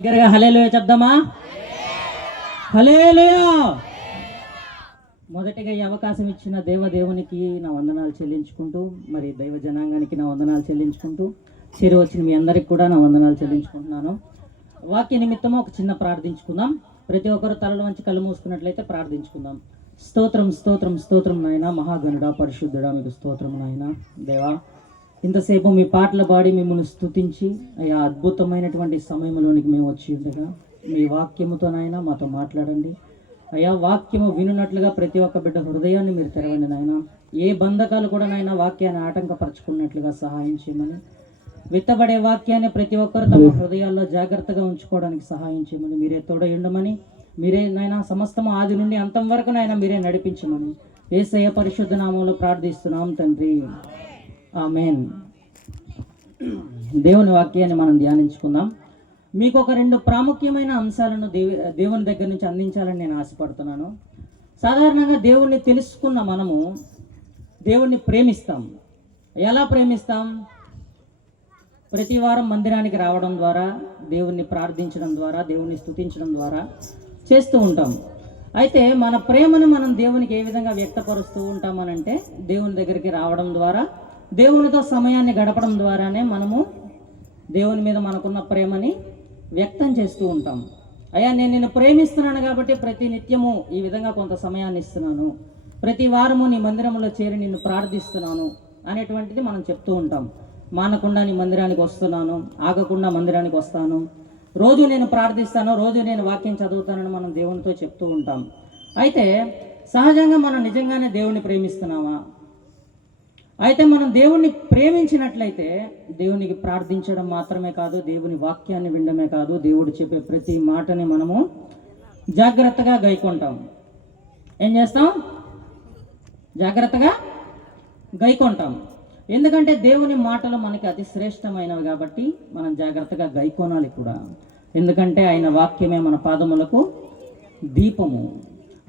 దగ్గరగా హల్లెలూయా చెప్దామా? హల్లెలూయా. మొదటిగా ఈ అవకాశం ఇచ్చిన దేవదేవునికి నా వందనాలు చెల్లించుకుంటూ, మరి దైవ జనాంగానికి నా వందనాలు చెల్లించుకుంటూ, చేరి వచ్చిన మీ అందరికి కూడా నా వందనాలు చెల్లించుకుంటున్నాను. వాక్య నిమిత్తము ఒక చిన్న ప్రార్థించుకుందాం. ప్రతి ఒక్కరు తలలో వంచి కళ్ళు మూసుకున్నట్లయితే ప్రార్థించుకుందాం. స్తోత్రం స్తోత్రం స్తోత్రం నాయన, మహాగణుడా పరిశుద్ధుడా, మీకు స్తోత్రం నాయన. దేవా, ఇంతసేపు మీ పాటలు పాడి మిమ్మల్ని స్తుతించి అయ్యా అద్భుతమైనటువంటి సమయంలోనికి మేము వచ్చి ఉండగా మీ వాక్యముతో నాయన మాతో మాట్లాడండి అయ్యా. వాక్యము వినున్నట్లుగా ప్రతి ఒక్క బిడ్డ హృదయాన్ని మీరు తెరవండి నాయన. ఏ బంధకాలు కూడా నాయన వాక్యాన్ని ఆటంకపరచుకున్నట్లుగా సహాయం చేయమని, విత్తబడే వాక్యాన్ని ప్రతి ఒక్కరు తమ హృదయాల్లో జాగ్రత్తగా ఉంచుకోవడానికి సహాయం చేయమని, మీరే తోడై ఉండమని, మీరే నాయన సమస్తము ఆది నుండి అంతం వరకు నాయన మీరే నడిపించమని యేసయ్య పరిశుద్ధ నామంలో ప్రార్థిస్తున్నాం తండ్రి, ఆమేన్. దేవుని వాక్యాన్ని మనం ధ్యానించుకుందాం. మీకు ఒక 2 ప్రాముఖ్యమైన అంశాలను దేవుని దగ్గర నుంచి అందించాలని నేను ఆశపడుతున్నాను. సాధారణంగా దేవుణ్ణి తెలుసుకున్న మనము దేవుణ్ణి ప్రేమిస్తాం. ఎలా ప్రేమిస్తాం? ప్రతి వారం మందిరానికి రావడం ద్వారా, దేవుణ్ణి ప్రార్థించడం ద్వారా, దేవుణ్ణి స్తుతించడం ద్వారా చేస్తూ ఉంటాం. అయితే మన ప్రేమను మనం దేవునికి ఏ విధంగా వ్యక్తపరుస్తూ ఉంటామనంటే, దేవుని దగ్గరికి రావడం ద్వారా, దేవునితో సమయాన్ని గడపడం ద్వారానే మనము దేవుని మీద మనకున్న ప్రేమని వ్యక్తం చేస్తూ ఉంటాం. అయ్యా, నేను నిన్ను ప్రేమిస్తున్నాను కాబట్టి ప్రతి నిత్యము ఈ విధంగా కొంత సమయాన్ని ఇస్తున్నాను, ప్రతి వారము నీ మందిరంలో చేరి నిన్ను ప్రార్థిస్తున్నాను అనేటువంటిది మనం చెప్తూ ఉంటాం. మానకుండా నీ మందిరానికి వస్తున్నాను, ఆగకుండా మందిరానికి వస్తాను, రోజు నేను ప్రార్థిస్తాను, రోజు నేను వాక్యం చదువుతానని మనం దేవునితో చెప్తూ ఉంటాం. అయితే సహజంగా మనం నిజంగానే దేవుణ్ణి ప్రేమిస్తున్నామా? అయితే మనం దేవుణ్ణి ప్రేమించినట్లయితే దేవునికి ప్రార్థించడం మాత్రమే కాదు, దేవుని వాక్యాన్ని వినడమే కాదు, దేవుడు చెప్పే ప్రతి మాటని మనము జాగ్రత్తగా గైకొంటాం. ఏం చేస్తాం? జాగ్రత్తగా గైకొంటాం. ఎందుకంటే దేవుని మాటలు మనకి అతి శ్రేష్టమైనవి కాబట్టి మనం జాగ్రత్తగా గైకొనాలి కూడా. ఎందుకంటే ఆయన వాక్యమే మన పాదములకు దీపము.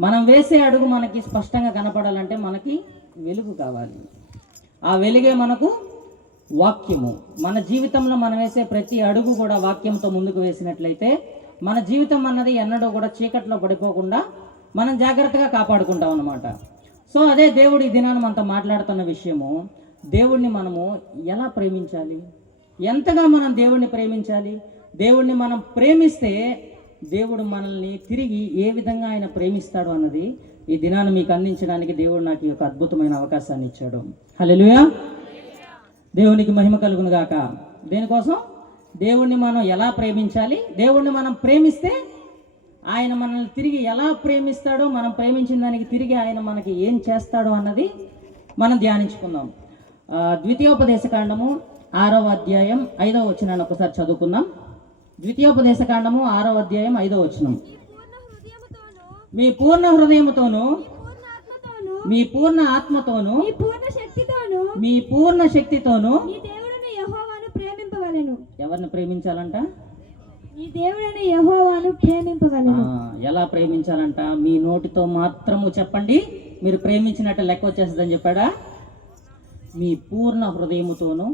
మనం వేసే అడుగు మనకి స్పష్టంగా కనపడాలంటే మనకి వెలుగు కావాలి. ఆ వెలుగే మనకు వాక్యము. మన జీవితంలో మనం వేసే ప్రతి అడుగు కూడా వాక్యంతో ముందుకు వేసినట్లయితే మన జీవితం అన్నది ఎన్నడూ కూడా చీకట్లో పడిపోకుండా మనం జాగ్రత్తగా కాపాడుకుంటాం అన్నమాట. సో అదే దేవుడు ఈ దినాన్ని మనతో మాట్లాడుతున్న విషయము, దేవుణ్ణి మనము ఎలా ప్రేమించాలి, ఎంతగా మనం దేవుణ్ణి ప్రేమించాలి, దేవుణ్ణి మనం ప్రేమిస్తే దేవుడు మనల్ని తిరిగి ఏ విధంగా ఆయన ప్రేమిస్తాడు అన్నది ఈ దినాన్ని మీకు అందించడానికి దేవుడు నాకు ఈ యొక్క అద్భుతమైన అవకాశాన్ని ఇచ్చాడు. హల్లెలూయా. దేవునికి మహిమ కలుగును గాక. దేనికోసం? దేవుణ్ణి మనం ఎలా ప్రేమించాలి, దేవుణ్ణి మనం ప్రేమిస్తే ఆయన మనల్ని తిరిగి ఎలా ప్రేమిస్తాడో, మనం ప్రేమించిన దానికి తిరిగి ఆయన మనకి ఏం చేస్తాడో అన్నది మనం ధ్యానించుకుందాం. ద్వితీయోపదేశకాండము 6వ అధ్యాయం 5వ వచనాన్ని ఒకసారి చదువుకుందాం. ద్వితీయోపదేశకాండము 6వ అధ్యాయం 5వ వచనం. మీ పూర్ణ హృదయముతోను, మీ పూర్ణ ఆత్మతోను, మీ పూర్ణ శక్తితోను ఎవరిని ప్రేమించాలంట? ఈ దేవుడైన యెహోవాను ప్రేమింపవలెను. ఎలా ప్రేమించాలంట? మీ నోటితో మాత్రము చెప్పండి, మీరు ప్రేమించినట్టు లెక్క వచ్చేస్తుందని చెప్పాడా? మీ పూర్ణ హృదయముతోను,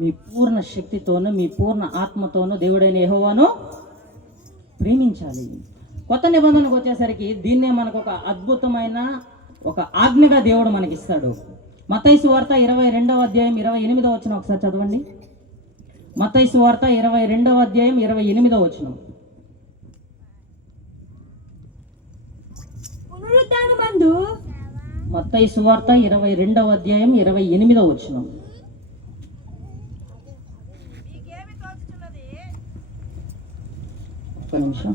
మీ పూర్ణ శక్తితోను, మీ పూర్ణ ఆత్మతోను దేవుడైన యెహోవాను ప్రేమించాలి. కొత్త నిబంధనకు వచ్చేసరికి దీన్నే మనకు ఒక అద్భుతమైన ఒక ఆజ్ఞగా దేవుడు మనకిస్తాడు. మత్తయి సువార్త 22వ అధ్యాయం 28వ వచనం ఒకసారి చదవండి. మత్తయి సువార్త 22వ అధ్యాయం 28వ వచనం. పునరుద్ధానమందు మత్తయి సువార్త 22వ అధ్యాయం 28వ వచనం. ఒక్క నిమిషం.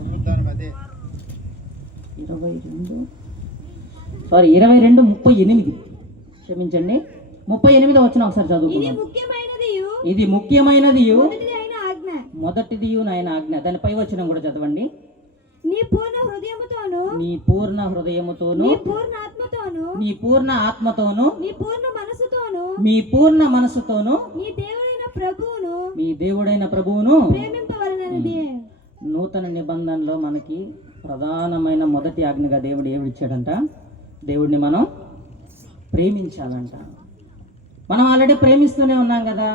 22:38, క్షమించండి, 38వ వచనం ఒకసారి చదువుకుందాం. ఇది ముఖ్యమైనది మొదటిది నాయన ఆజ్ఞ. దాని పై వచనం కూడా చదవండి. నీ పూర్ణ హృదయముతోను, నీ పూర్ణ హృదయముతోను, నీ పూర్ణ ఆత్మతోను, నీ పూర్ణ ఆత్మతోను, నీ పూర్ణ మనసుతోను, మీ పూర్ణ మనసుతోను నీ దేవుడైన ప్రభువును, మీ దేవుడైన ప్రభువును ప్రేమింపవలెనది. నూతన నిబంధనలో మనకి ప్రధానమైన మొదటి ఆజ్ఞగా దేవుడు ఏమిచ్చాడంట? దేవుడిని మనం ప్రేమించాలంట. మనం ఆల్రెడీ ప్రేమిస్తూనే ఉన్నాం కదా.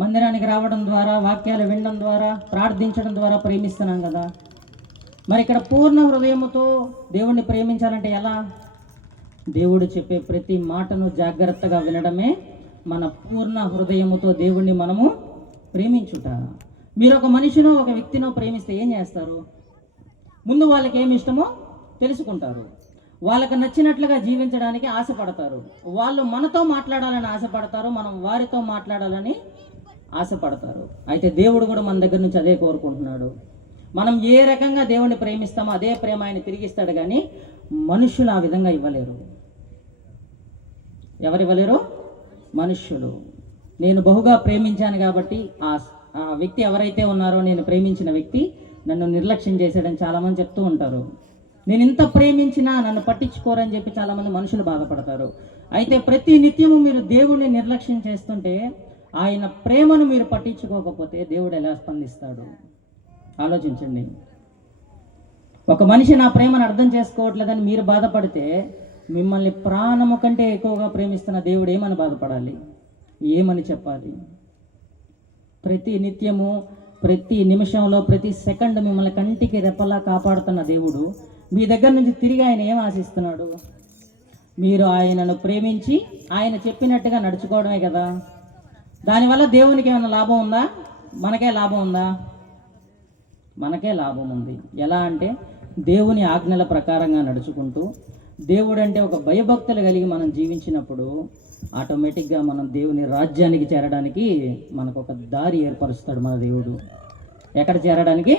మందిరానికి రావడం ద్వారా, వాక్యాలు వినడం ద్వారా, ప్రార్థించడం ద్వారా ప్రేమిస్తున్నాం కదా. మరి ఇక్కడ పూర్ణ హృదయముతో దేవుణ్ణి ప్రేమించాలంటే ఎలా? దేవుడు చెప్పే ప్రతి మాటను జాగ్రత్తగా వినడమే మన పూర్ణ హృదయముతో దేవుణ్ణి మనము ప్రేమించుట. మీరు ఒక మనిషినో ఒక వ్యక్తినో ప్రేమిస్తే ఏం చేస్తారు? ముందు వాళ్ళకి ఏమి ఇష్టమో తెలుసుకుంటారు, వాళ్ళకి నచ్చినట్లుగా జీవించడానికి ఆశపడతారు, వాళ్ళు మనతో మాట్లాడాలని ఆశపడతారు, మనం వారితో మాట్లాడాలని ఆశపడతారు. అయితే దేవుడు కూడా మన దగ్గర నుంచి అదే కోరుకుంటున్నాడు. మనం ఏ రకంగా దేవుణ్ణి ప్రేమిస్తామో అదే ప్రేమ ఆయన తిరిగిస్తాడు. కానీ మనుషులు ఆ విధంగా ఇవ్వలేరు. ఎవరు ఇవ్వలేరు? మనుష్యులు. నేను బహుగా ప్రేమించాను కాబట్టి ఆ వ్యక్తి ఎవరైతే ఉన్నారో, నేను ప్రేమించిన వ్యక్తి నన్ను నిర్లక్ష్యం చేశాడని చాలామంది చెప్తూ ఉంటారు. నేను ఇంత ప్రేమించినా నన్ను పట్టించుకోరని చెప్పి చాలామంది మనుషులు బాధపడతారు. అయితే ప్రతి నిత్యము మీరు దేవుణ్ణి నిర్లక్ష్యం చేస్తుంటే, ఆయన ప్రేమను మీరు పట్టించుకోకపోతే దేవుడు ఎలా స్పందిస్తాడు? ఆలోచించండి. ఒక మనిషి నా ప్రేమను అర్థం చేసుకోవట్లేదని మీరు బాధపడితే, మిమ్మల్ని ప్రాణము కంటే ఎక్కువగా ప్రేమిస్తున్న దేవుడు ఏమని బాధపడాలి? ఏమని చెప్పాలి? ప్రతి నిత్యము, ప్రతి నిమిషంలో, ప్రతి సెకండ్ మిమ్మల్ని కంటికి రెప్పలా కాపాడుతున్న దేవుడు మీ దగ్గర నుంచి తిరిగి ఆయన ఏం ఆశిస్తున్నాడు? మీరు ఆయనను ప్రేమించి ఆయన చెప్పినట్టుగా నడుచుకోవడమే కదా. దానివల్ల దేవునికి ఏమైనా లాభం ఉందా? మనకే లాభం ఉందా? మనకే లాభం ఉంది. ఎలా అంటే, దేవుని ఆజ్ఞల ప్రకారంగా నడుచుకుంటూ, దేవుడు అంటే ఒక భయభక్తులు కలిగి మనం జీవించినప్పుడు ఆటోమేటిక్గా మనం దేవుని రాజ్యానికి చేరడానికి మనకు ఒక దారి ఏర్పరుస్తాడు మన దేవుడు. ఎక్కడ చేరడానికి?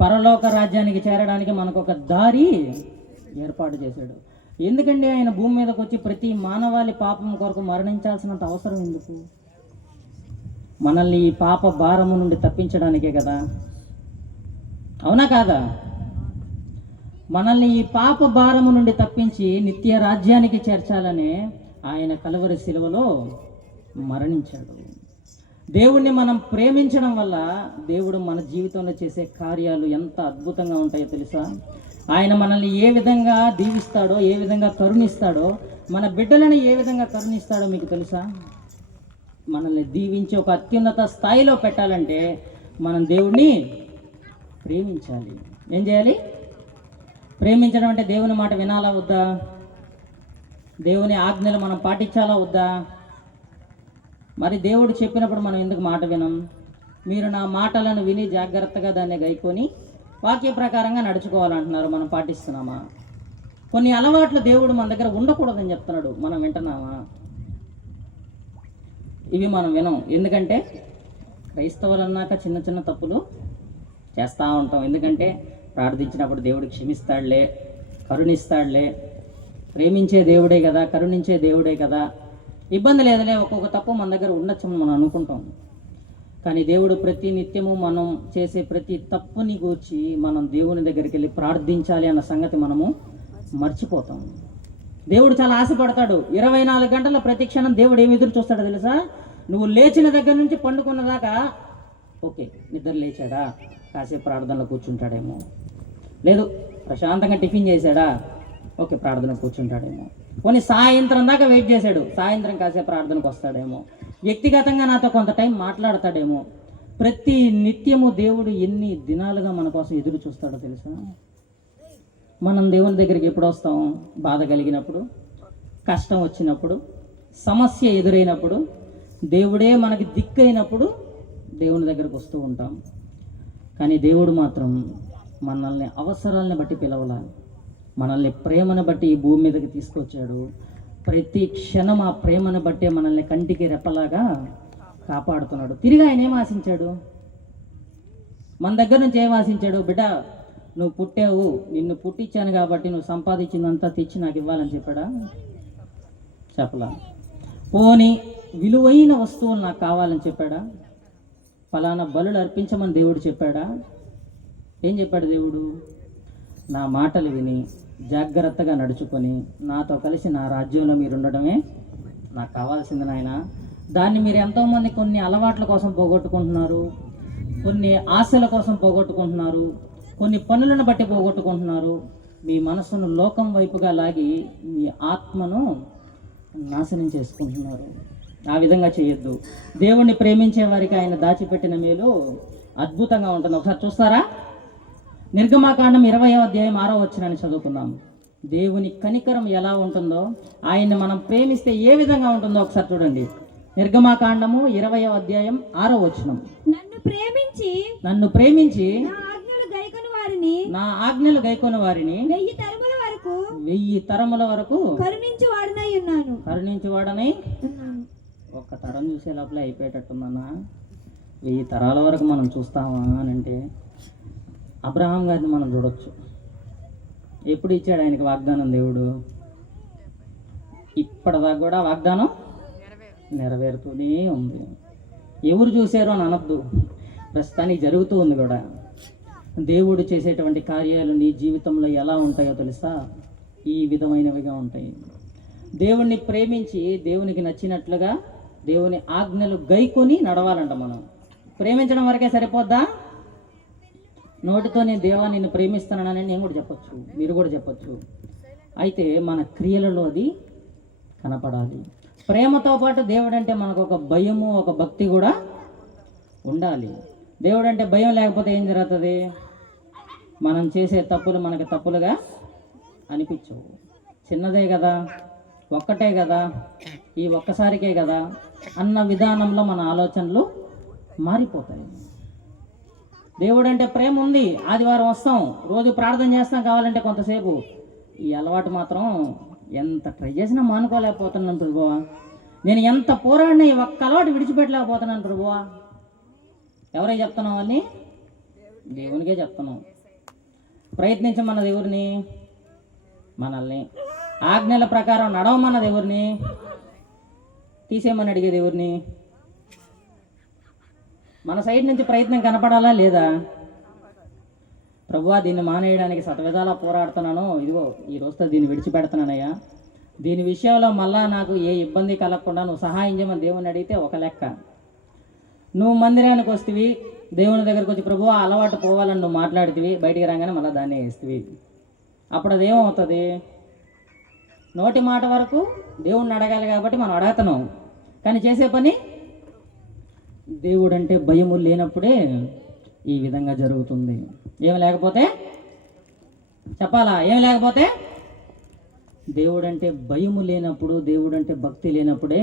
పరలోక రాజ్యానికి చేరడానికి మనకు ఒక దారి ఏర్పాటు చేశాడు. ఎందుకండి ఆయన భూమి మీదకి వచ్చి ప్రతి మానవాళి పాపం కొరకు మరణించాల్సినంత అవసరం ఎందుకు? మనల్ని ఈ పాప భారము నుండి తప్పించడానికే కదా. అవునా కాదా? మనల్ని ఈ పాప భారము నుండి తప్పించి నిత్య రాజ్యానికి చేర్చాలనే ఆయన కలువరి శిలువలో మరణించాడు. దేవుణ్ణి మనం ప్రేమించడం వల్ల దేవుడు మన జీవితంలో చేసే కార్యాలు ఎంత అద్భుతంగా ఉంటాయో తెలుసా? ఆయన మనల్ని ఏ విధంగా దీవిస్తాడో, ఏ విధంగా కరుణిస్తాడో, మన బిడ్డలను ఏ విధంగా కరుణిస్తాడో మీకు తెలుసా? మనల్ని దీవించి ఒక అత్యున్నత స్థాయిలో పెట్టాలంటే మనం దేవుణ్ణి ప్రేమించాలి. ఏం చేయాలి? ప్రేమించడం అంటే దేవుని మాట వినాలా వద్దా? దేవుని ఆజ్ఞలు మనం పాటించాలా వద్దా? మరి దేవుడు చెప్పినప్పుడు మనం ఎందుకు మాట వినం? మీరు నా మాటలను విని జాగ్రత్తగా దాన్ని గైకొని వాక్య ప్రకారంగా నడుచుకోవాలంటున్నారు. మనం పాటిస్తున్నామా? కొన్ని అలవాట్లు దేవుడు మన దగ్గర ఉండకూడదని చెప్తున్నాడు, మనం వింటున్నామా? ఇవి మనం వినం. ఎందుకంటే క్రైస్తవులు అన్నాక చిన్న చిన్న తప్పులు చేస్తూ ఉంటాం. ఎందుకంటే ప్రార్థించినప్పుడు దేవుడు క్షమిస్తాడులే, కరుణిస్తాడులే, ప్రేమించే దేవుడే కదా, కరుణించే దేవుడే కదా, ఇబ్బంది లేదులే, ఒక్కొక్క తప్పు మన దగ్గర ఉండొచ్చని మనం అనుకుంటాం. కానీ దేవుడు ప్రతి నిత్యము మనం చేసే ప్రతి తప్పుని గూర్చి మనం దేవుని దగ్గరికి వెళ్ళి ప్రార్థించాలి అన్న సంగతి మనము మర్చిపోతాం. దేవుడు చాలా ఆశపడతాడు. 24 గంటల ప్రతి క్షణం దేవుడు ఏమి ఎదురు చూస్తాడో తెలుసా? నువ్వు లేచిన దగ్గర నుంచి పండుకున్న దాకా, ఓకే నిద్ర లేచాడా, కాసేపు ప్రార్థనలో కూర్చుంటాడేమో, లేదు ప్రశాంతంగా టిఫిన్ చేశాడా, ఓకే ప్రార్థన కూర్చుంటాడేమో, కొన్ని సాయంత్రం దాకా వెయిట్ చేశాడు, సాయంత్రం కాసేపు ప్రార్థనకు వస్తాడేమో, వ్యక్తిగతంగా నాతో కొంత టైం మాట్లాడతాడేమో. ప్రతి నిత్యము దేవుడు ఎన్ని దినాలుగా మన కోసం ఎదురు చూస్తాడో తెలుసా? మనం దేవుని దగ్గరికి ఎప్పుడు వస్తాం? బాధ కలిగినప్పుడు, కష్టం వచ్చినప్పుడు, సమస్య ఎదురైనప్పుడు, దేవుడే మనకి దిక్కైనప్పుడు దేవుని దగ్గరకు వస్తూ ఉంటాం. కానీ దేవుడు మాత్రం మనల్ని అవసరాలను బట్టి పిలవాలి, మనల్ని ప్రేమను బట్టి ఈ భూమి మీదకి తీసుకొచ్చాడు. ప్రతి క్షణం ఆ ప్రేమను బట్టే మనల్ని కంటికి రెప్పలాగా కాపాడుతున్నాడు. తిరిగి ఆయన ఏం ఆశించాడు? మన దగ్గర నుంచి ఏం ఆశించాడు? బిడ్డ నువ్వు పుట్టావు, నిన్ను పుట్టించాను కాబట్టి నువ్వు సంపాదించిందంతా తెచ్చి నాకు ఇవ్వాలని చెప్పాడా? చెప్పలా. పోనీ విలువైన వస్తువులు నాకు కావాలని చెప్పాడా? ఫలానా బలులు అర్పించమని దేవుడు చెప్పాడా? ఏం చెప్పాడు దేవుడు? నా మాటలు విని జాగ్రత్తగా నడుచుకొని నాతో కలిసి నా రాజ్యంలో మీరు ఉండడమే నాకు కావాల్సింది నాయన. దాన్ని మీరు ఎంతోమంది కొన్ని అలవాట్ల కోసం పోగొట్టుకుంటున్నారు, కొన్ని ఆశల కోసం పోగొట్టుకుంటున్నారు, కొన్ని పనులను బట్టి పోగొట్టుకుంటున్నారు. మీ మనసును లోకం వైపుగా లాగి మీ ఆత్మను నాశనం చేసుకుంటున్నారు. ఆ విధంగా చేయొద్దు. దేవుణ్ణి ప్రేమించే వారికి ఆయన దాచిపెట్టిన మేలు అద్భుతంగా ఉంటుంది. ఒకసారి చూస్తారా? నిర్గమాకాండం 20వ అధ్యాయం 6వ వచనాన్ని చదువుకుందాం. దేవుని కనికరం ఎలా ఉంటుందో, ఆయన్ని మనం ప్రేమిస్తే ఏ విధంగా ఉంటుందో ఒకసారి చూడండి. నిర్గమాకాండము 20వ అధ్యాయం 6వ వచనం. నన్ను ప్రేమించి నా ఆజ్ఞలు గైకొని వారిని 1000 తరముల వరకు కరుణించి వాడనై ఒక్క తరం చూసే లోపల అయిపోయేటట్టుందన్నా. 1000 తరాల వరకు మనం చూస్తామా అని అంటే, అబ్రహాం గారిని మనం చూడొచ్చు. ఎప్పుడు ఇచ్చాడు ఆయనకి వాగ్దానం దేవుడు? ఇప్పటిదాకా కూడా వాగ్దానం నెరవేరుతూనే ఉంది. ఎవరు చూశారు అని అనొద్దు, ప్రస్తుతానికి జరుగుతూ ఉంది కూడా. దేవుడు చేసేటువంటి కార్యాలు నీ జీవితంలో ఎలా ఉంటాయో తెలుసా? ఈ విధమైనవిగా ఉంటాయి. దేవుణ్ణి ప్రేమించి దేవునికి నచ్చినట్లుగా దేవుని ఆజ్ఞలు గైకొని నడవాలంట. మనం ప్రేమించడం వరకే సరిపోద్దా? నోటితో నేను దేవా నిన్ను ప్రేమిస్తున్నానని నేను కూడా చెప్పొచ్చు, మీరు కూడా చెప్పొచ్చు. అయితే మన క్రియలలో అది కనపడాలి. ప్రేమతో పాటు దేవుడు అంటే మనకు ఒక భయము, ఒక భక్తి కూడా ఉండాలి. దేవుడు అంటే భయం లేకపోతే ఏం జరుగుతుంది? మనం చేసే తప్పులు మనకి తప్పులుగా అనిపించవు. చిన్నదే కదా, ఒక్కటే కదా, ఈ ఒక్కసారికే కదా అన్న విధానంలో మన ఆలోచనలు మారిపోతాయి. దేవుడు అంటే ప్రేమ ఉంది. ఆదివారం వస్తాం, రోజు ప్రార్థన చేస్తాం, కావాలంటే కొంతసేపు. ఈ అలవాటు మాత్రం ఎంత ట్రై చేసినా మానుకోలేకపోతున్నాను ప్రభువా. నేను ఎంత పోరాడినా ఈ ఒక్క అలవాటు విడిచిపెట్టలేకపోతున్నాను ప్రభువా. ఎవరికి చెప్తున్నాం అని? దేవునికే చెప్తున్నాం. ప్రయత్నించమన్నది ఎవరిని? మనల్ని. ఆజ్ఞల ప్రకారం నడవమన్నది ఎవరిని? తీసేయమని అడిగేది ఎవరిని? మన సైడ్ నుంచి ప్రయత్నం కనపడాలా లేదా? ప్రభువా దీన్ని మానేయడానికి శతవిధాలా పోరాడుతున్నాను, ఇదిగో ఈ రోజుతో దీన్ని విడిచిపెడుతున్నానయ్యా, దీని విషయంలో మళ్ళా నాకు ఏ ఇబ్బంది కలగకుండా నువ్వు సహాయం చేయమని దేవుని అడిగితే ఒక లెక్క. నువ్వు మందిరానికి వస్తేవి, దేవుని దగ్గరకు వచ్చి ప్రభువా అలవాటు పోవాలని నువ్వు మాట్లాడుతీవి, బయటికి రాగానే మళ్ళీ దాన్నే వేస్తేవి. అప్పుడు అదేమవుతుంది? నోటి మాట వరకు దేవుణ్ణి అడగాలి కాబట్టి మనం అడగతున్నాం, కానీ చేసే పని దేవుడు అంటే భయము లేనప్పుడే ఈ విధంగా జరుగుతుంది. ఏం లేకపోతే చెప్పాలా? ఏం లేకపోతే దేవుడు అంటే భయము లేనప్పుడు, దేవుడు అంటే భక్తి లేనప్పుడే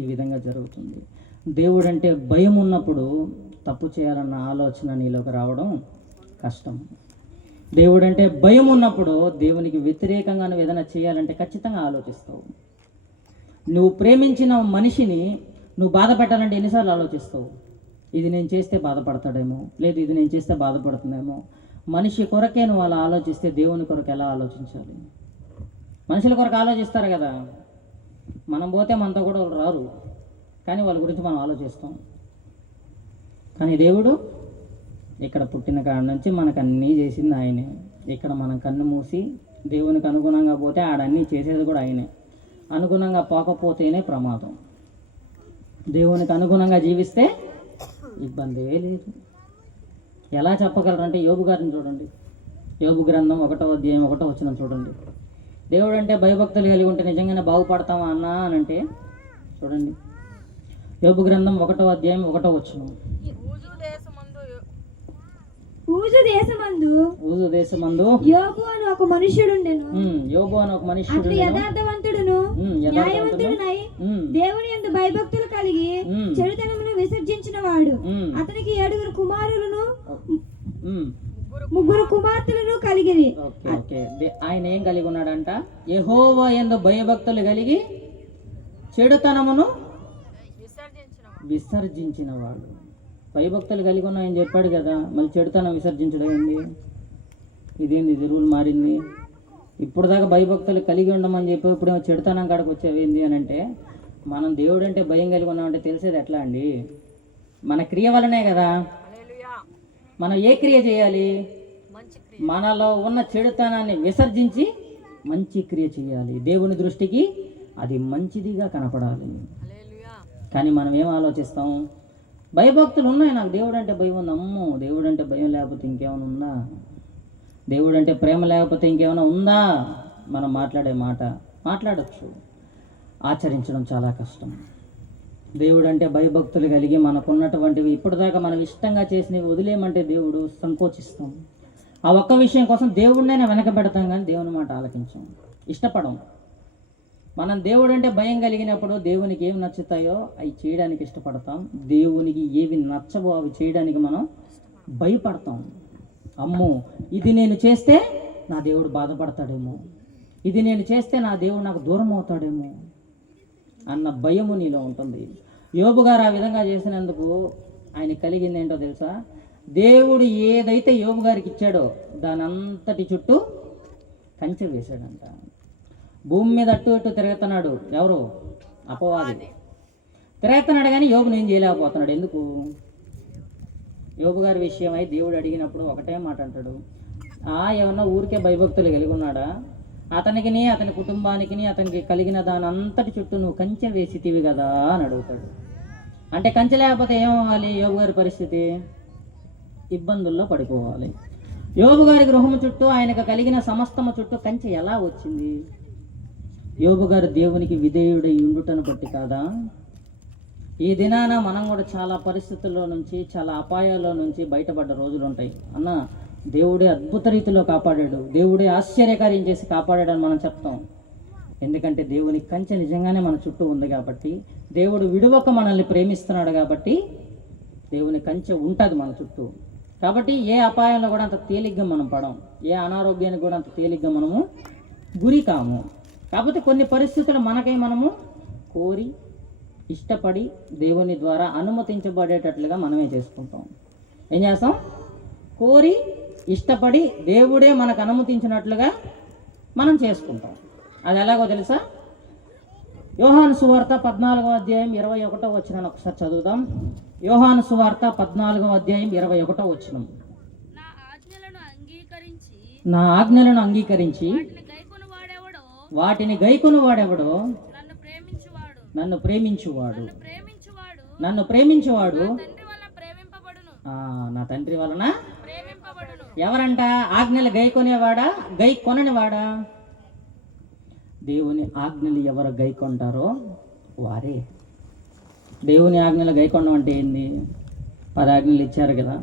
ఈ విధంగా జరుగుతుంది. దేవుడు అంటే భయం ఉన్నప్పుడు తప్పు చేయాలన్న ఆలోచన నీలోకి రావడం కష్టం. దేవుడు అంటే భయం ఉన్నప్పుడు దేవునికి వ్యతిరేకంగా నువ్వు ఏదైనా చేయాలంటే ఖచ్చితంగా ఆలోచిస్తావు. నువ్వు ప్రేమించిన మనిషిని నువ్వు బాధ పెట్టాలంటే ఎన్నిసార్లు ఆలోచిస్తావు? ఇది నేను చేస్తే బాధపడతాడేమో, లేదు ఇది నేను చేస్తే బాధపడుతుందేమో. మనిషి కొరకే నువ్వు అలా ఆలోచిస్తే దేవుని కొరకు ఎలా ఆలోచించాలి? మనుషుల కొరకు ఆలోచిస్తారు కదా, మనం పోతే మనతో కూడా వాళ్ళు రారు, కానీ వాళ్ళ గురించి మనం ఆలోచిస్తాం. కానీ దేవుడు ఇక్కడ పుట్టిన కాడ నుంచి మనకు అన్నీ చేసింది ఆయనే. ఇక్కడ మనం కన్ను మూసి దేవునికి అనుగుణంగా పోతే ఆడన్నీ చేసేది కూడా ఆయనే. అనుగుణంగా పోకపోతేనే ప్రమాదం. దేవునికి అనుగుణంగా జీవిస్తే ఇబ్బందే లేదు. ఎలా చెప్పగలరంటే యోబు గారిని చూడండి. యోబు గ్రంథం 1వ అధ్యాయం 1వ వచనం చూడండి. దేవుడు అంటే భయభక్తులు కలిగి ఉంటే నిజంగానే బాగుపడతామా అన్నా అని అంటే చూడండి. యోబు గ్రంథం 1వ అధ్యాయం 1వ వచనం. ఊజు దేశమందు యోబు అని ఒక మనుష్యుడుండెను. యోబు అని ఒక మనుష్యుడు అతడు యథార్థవంతుడును న్యాయవంతుడునై దేవుని యందు భయభక్తులు కలిగి చెడుతనమును విసర్జించిన వాడు. అతనికి 7 కుమారులను 3 కుమార్తెలను కలిగిరి. ఆయన ఏం కలిగి ఉన్నాడంట? యెహోవా యందు భయభక్తులు కలిగి చెడుతనమును విసర్జించిన వాడు. భయభక్తులు కలిగి ఉన్నాయని చెప్పాడు కదా, మళ్ళీ చెడుతనం విసర్జించడం ఏంది? ఇదేంది, ఇది రూల్ మారింది? ఇప్పుడు దాకా భయభక్తులు కలిగి ఉండమని చెప్పి ఇప్పుడేమో చెడుతనం కాడకు వచ్చేవేంది అని అంటే, మనం దేవుడు అంటే భయం కలిగి ఉన్నామంటే తెలిసేది ఎట్లా అండి? మన క్రియ వలనే కదా. మనం ఏ క్రియ చేయాలి? మనలో ఉన్న చెడుతనాన్ని విసర్జించి మంచి క్రియ చేయాలి. దేవుని దృష్టికి అది మంచిదిగా కనపడాలి. కానీ మనం ఏం ఆలోచిస్తాం? భయభక్తులు ఉన్నాయి, నాకు దేవుడు అంటే భయం ఉంది. అమ్మో, దేవుడు అంటే భయం లేకపోతే ఇంకేమైనా ఉందా? దేవుడు అంటే ప్రేమ లేకపోతే ఇంకేమైనా ఉందా? మనం మాట్లాడే మాట మాట్లాడచ్చు, ఆచరించడం చాలా కష్టం. దేవుడు అంటే భయభక్తులు కలిగి మనకున్నటువంటివి ఇప్పటిదాకా మనం ఇష్టంగా చేసినవి వదిలేయమంటే దేవుడు సంకోచిస్తాం. ఆ ఒక్క విషయం కోసం దేవుడినైనా వెనకబెడతాం, కానీ దేవుని మాట ఆలకించాం, ఇష్టపడం. మనం దేవుడు అంటే భయం కలిగినప్పుడు దేవునికి ఏమి నచ్చుతాయో అవి చేయడానికి ఇష్టపడతాం, దేవునికి ఏవి నచ్చవో అవి చేయడానికి మనం భయపడతాం. అమ్మో, ఇది నేను చేస్తే నా దేవుడు బాధపడతాడేమో, ఇది నేను చేస్తే నా దేవుడు నాకు దూరం అవుతాడేమో అన్న భయము నీలో ఉంటుంది. యోబు గారు ఆ విధంగా చేసినందుకు ఆయన కలిగింది ఏంటో తెలుసా? దేవుడు ఏదైతే యోబు గారికి ఇచ్చాడో దాని అంతటి చుట్టూ కంచె వేశాడంట. భూమి మీద అటు ఇటు తిరుగుతున్నాడు ఎవరు? అపవాది తిరుగుతున్నాడు, కానీ యోబుని ఏం చేయలేకపోతున్నాడు. ఎందుకు? యోబు గారి విషయమై దేవుడు అడిగినప్పుడు ఒకటే మాట అంటాడు, ఏమన్నా ఊరికే భయభక్తులు కలిగి ఉన్నాడా? అతనికిని అతని కుటుంబానికి అతనికి కలిగిన దాని అంతటి చుట్టూ నువ్వు కంచె వేసితివి కదా అని అడుగుతాడు. అంటే కంచె లేకపోతే ఏమవ్వాలి? యోబు గారి పరిస్థితి ఇబ్బందుల్లో పడిపోవాలి. యోబు గారి గృహము చుట్టూ ఆయనకు కలిగిన సమస్తము చుట్టూ కంచె ఎలా వచ్చింది? యోబు గారు దేవునికి విధేయుడై ఉండుటను బట్టి కాదా? ఈ దినాన మనం కూడా చాలా పరిస్థితుల్లో నుంచి, చాలా అపాయాల్లో నుంచి బయటపడ్డ రోజులు ఉంటాయి. అన్న, దేవుడే అద్భుత రీతిలో కాపాడాడు, దేవుడే ఆశ్చర్యకార్యం చేసి కాపాడాడని మనం చెప్తాం. ఎందుకంటే దేవుని కంచె నిజంగానే మన చుట్టూ ఉంది కాబట్టి, దేవుడు విడువక మనల్ని ప్రేమిస్తున్నాడు కాబట్టి దేవుని కంచె ఉంటుంది మన చుట్టూ. కాబట్టి ఏ అపాయంలో కూడా అంత తేలిగ్గా మనం పడం, ఏ అనారోగ్యానికి కూడా అంత తేలిగ్గా మనము గురి కాము. కాకపోతే కొన్ని పరిస్థితులు మనకై మనము కోరి ఇష్టపడి దేవుని ద్వారా అనుమతించబడేటట్లుగా మనమే చేసుకుంటాం. ఏం చేస్తాం? కోరి ఇష్టపడి దేవుడే మనకు అనుమతించినట్లుగా మనం చేసుకుంటాం. అది ఎలాగో తెలుసా? యోహాను సువార్త 14వ అధ్యాయం 21వ వచనాన్ని ఒకసారి చదువుదాం. యోహాను సువార్త 14వ అధ్యాయం 21వ వచనం. నా ఆజ్ఞలను అంగీకరించి వాటిని గైకొను వాడెవడో నన్ను ప్రేమించువాడు నా తండ్రి వలన. ఎవరంట? ఆజ్ఞలు గైకొనేవాడా, గై కొననివాడా? దేవుని ఆజ్ఞలు ఎవరు గైకొంటారో వారే. దేవుని ఆజ్ఞలు గైకొనడం అంటే ఏంది? 10 ఆజ్ఞలు ఇచ్చారు కదా,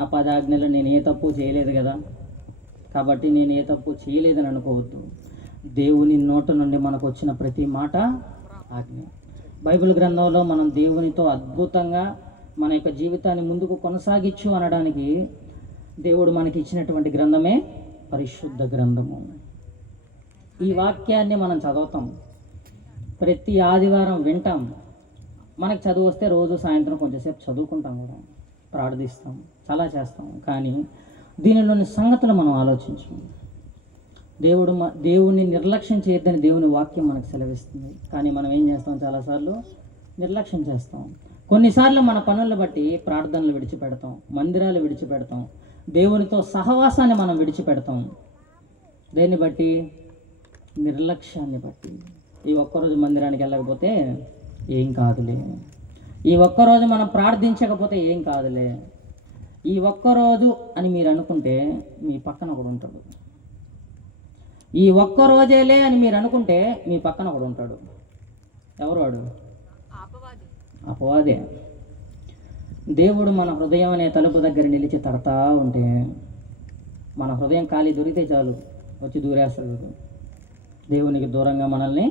ఆ 10 ఆజ్ఞలు నేను ఏ తప్పు చేయలేదు కదా, కాబట్టి నేను ఏ తప్పు చేయలేదని అనుకోవద్దు. దేవుని నోట నుండి మనకు వచ్చిన ప్రతి మాట ఆజ్ఞ. బైబిల్ గ్రంథంలో మనం దేవునితో అద్భుతంగా మన యొక్క జీవితాన్ని ముందుకు కొనసాగించు అనడానికి దేవుడు మనకి ఇచ్చినటువంటి గ్రంథమే పరిశుద్ధ గ్రంథము. ఈ వాక్యాన్ని మనం చదువుతాం, ప్రతి ఆదివారం వింటాం. మనకు చదువు వస్తే రోజు సాయంత్రం కొంచెంసేపు చదువుకుంటాం కూడా, ప్రార్థిస్తాం, చాలా చేస్తాం. కానీ దీనిలోని సంగతులు మనం ఆలోచించాం. దేవుణ్ణి నిర్లక్ష్యం చేయొద్దని దేవుని వాక్యం మనకు సెలవిస్తుంది. కానీ మనం ఏం చేస్తాం? చాలాసార్లు నిర్లక్ష్యం చేస్తాం. కొన్నిసార్లు మన పనులను బట్టి ప్రార్థనలు విడిచిపెడతాం, మందిరాలు విడిచిపెడతాం, దేవునితో సహవాసాన్ని మనం విడిచిపెడతాం. దేన్ని బట్టి? నిర్లక్ష్యాన్ని బట్టి. ఈ ఒక్కరోజు మందిరానికి వెళ్ళకపోతే ఏం కాదులే, ఈ ఒక్కరోజు మనం ప్రార్థించకపోతే ఏం కాదులే, ఈ ఒక్కరోజు అని మీరు అనుకుంటే మీ పక్కన ఒకడు ఉంటాడు. ఈ ఒక్కరోజేలే అని మీరు అనుకుంటే మీ పక్కన ఒకడు ఉంటాడు. ఎవరు వాడు? అపవాదే. దేవుడు మన హృదయం అనే తలుపు దగ్గర నిలిచి తడతా ఉంటే, మన హృదయం ఖాళీ దొరికితే చాలు వచ్చి దూరేస్తాడు. దేవునికి దూరంగా మనల్ని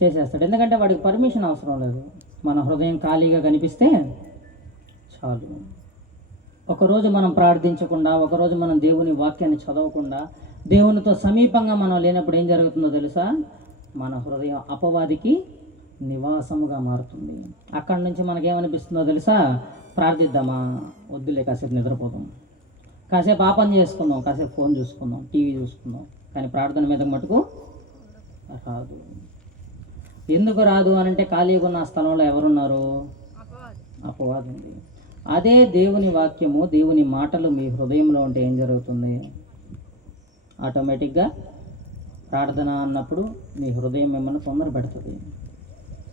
చేసేస్తాడు. ఎందుకంటే వాడికి పర్మిషన్ అవసరం లేదు. మన హృదయం ఖాళీగా కనిపిస్తే చాలు. ఒకరోజు మనం ప్రార్థించకుండా, ఒకరోజు మనం దేవుని వాక్యాన్ని చదవకుండా, దేవునితో సమీపంగా మనం లేనప్పుడు ఏం జరుగుతుందో తెలుసా? మన హృదయం అపవాదికి నివాసముగా మారుతుంది. అక్కడి నుంచి మనకేమనిపిస్తుందో తెలుసా? ప్రార్థిద్దామా? వద్దులే, కాసేపు నిద్రపోదాం, కాసేపు ఆ పని చేసుకుందాం, కాసేపు ఫోన్ చూసుకుందాం, టీవీ చూసుకుందాం. కానీ ప్రార్థన మీద మటుకు రాదు. ఎందుకు రాదు అనంటే ఖాళీగా ఉన్న స్థలంలో ఎవరున్నారు? అపవాది ఉంది. అదే దేవుని వాక్యము, దేవుని మాటలు మీ హృదయంలో ఉంటే ఏం జరుగుతుంది? ఆటోమేటిక్గా ప్రార్థన అన్నప్పుడు మీ హృదయం మిమ్మల్ని తొందర పెడుతుంది.